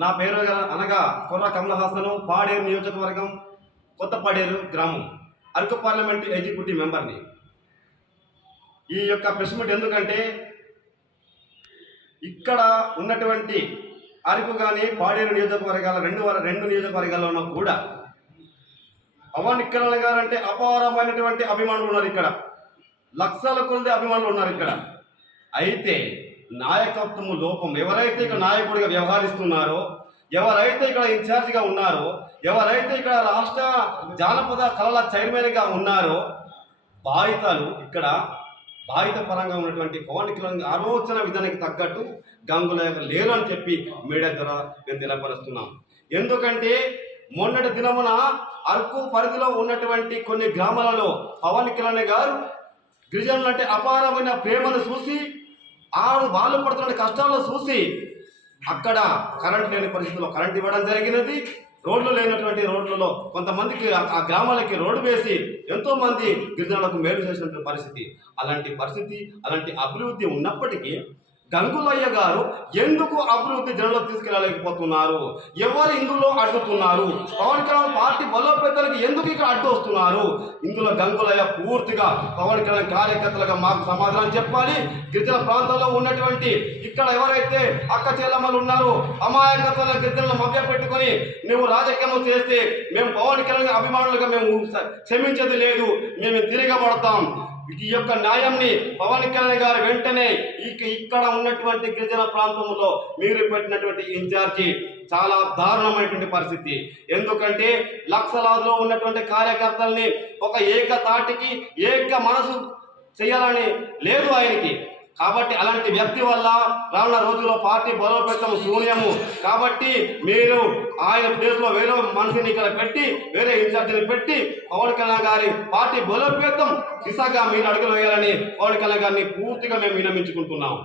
నా పేరు అనగా కుర్ర కమల హాసను, పాడేరు నియోజకవర్గం, కొత్త పాడేరు గ్రామం, అరకు పార్లమెంటు ఎగ్జిక్యూటివ్ మెంబర్ని. ఈ యొక్క ప్రెస్ మీట్ ఎందుకంటే ఇక్కడ ఉన్నటువంటి అరకు కానీ పాడేరు నియోజకవర్గాల రెండు నియోజకవర్గాల్లోనూ కూడా పవన్ కళ్యాణ్ గారు అంటే అపారమైనటువంటి అభిమానులు ఉన్నారు. ఇక్కడ లక్షల కొద్ది అభిమానులు ఉన్నారు. ఇక్కడ అయితే నాయకత్వం లోపం, ఎవరైతే ఇక్కడ నాయకుడిగా వ్యవహరిస్తున్నారో, ఎవరైతే ఇక్కడ ఇన్ఛార్జిగా ఉన్నారో, ఎవరైతే ఇక్కడ రాష్ట్ర జానపద కళల చైర్మన్గా ఉన్నారో, బాధిత పరంగా ఉన్నటువంటి పవన్ కళ్యాణ్ ఆలోచన విధానానికి తగ్గట్టు గంగుల లేరు అని చెప్పి మీడియా ద్వారా మేము తెలియపరుస్తున్నాం. ఎందుకంటే మొన్నటి దినమున అరకు పరిధిలో ఉన్నటువంటి కొన్ని గ్రామాలలో పవన్ కళ్యాణ్ గారు గిరిజనులు అంటే అపారమైన ప్రేమను చూసి, వాళ్ళు పడుతున్న కష్టాలను చూసి అక్కడ కరెంట్ లేని పరిస్థితుల్లో కరెంట్ ఇవ్వడం జరిగినది. రోడ్లు లేనటువంటి రోడ్లలో కొంతమందికి ఆ గ్రామాలకి రోడ్డు వేసి ఎంతోమంది గిరిజనులకు మేలు చేసినటువంటి పరిస్థితి. అలాంటి అభివృద్ధి ఉన్నప్పటికీ గంగులయ్య గారు ఎందుకు అభివృద్ధి జనంలో తీసుకెళ్ళలేకపోతున్నారు? ఎవరు ఇందులో అడ్డుతున్నారు? పవన్ కళ్యాణ్ పార్టీ బలోపేతాలకు ఎందుకు ఇక్కడ అడ్డు వస్తున్నారు? ఇందులో గంగులయ్య పూర్తిగా పవన్ కళ్యాణ్ కార్యకర్తలుగా మాకు సమాధానం చెప్పాలి. గిరిజన ప్రాంతంలో ఉన్నటువంటి ఇక్కడ ఎవరైతే అక్క చెల్లమ్మలు ఉన్నారో అమాయకత్వాల గిరిజనులను మభ్య పెట్టుకొని నువ్వు రాజకీయం చేస్తే మేము పవన్ కళ్యాణ్ అభిమానులుగా మేము క్షమించేది లేదు, మేము తిరగబడతాం. ఈ యొక్క న్యాయంని పవన్ కళ్యాణ్ గారు వెంటనే ఇక్కడ ఉన్నటువంటి గిరిజన ప్రాంతంలో మీరు పెట్టినటువంటి ఇన్ఛార్జి చాలా దారుణమైనటువంటి పరిస్థితి. ఎందుకంటే లక్షలాదిలో ఉన్నటువంటి కార్యకర్తల్ని ఒక ఏకతాటికి ఏక మనసు చేయాలని లేదు ఆయనకి. కాబట్టి అలాంటి వ్యక్తి వల్ల రానున్న రోజుల్లో పార్టీ బలోపేతం శూన్యము. కాబట్టి మీరు ఆయన ప్లేస్లో వేరే మనిషిని ఇక్కడ పెట్టి, వేరే ఇన్ఛార్జిని పెట్టి పవన్ కళ్యాణ్ గారి పార్టీ బలోపేతం దిశగా మీరు అడుగులు వేయాలని పవన్ కళ్యాణ్ గారిని పూర్తిగా మేము విన్నవించుకుంటున్నాం.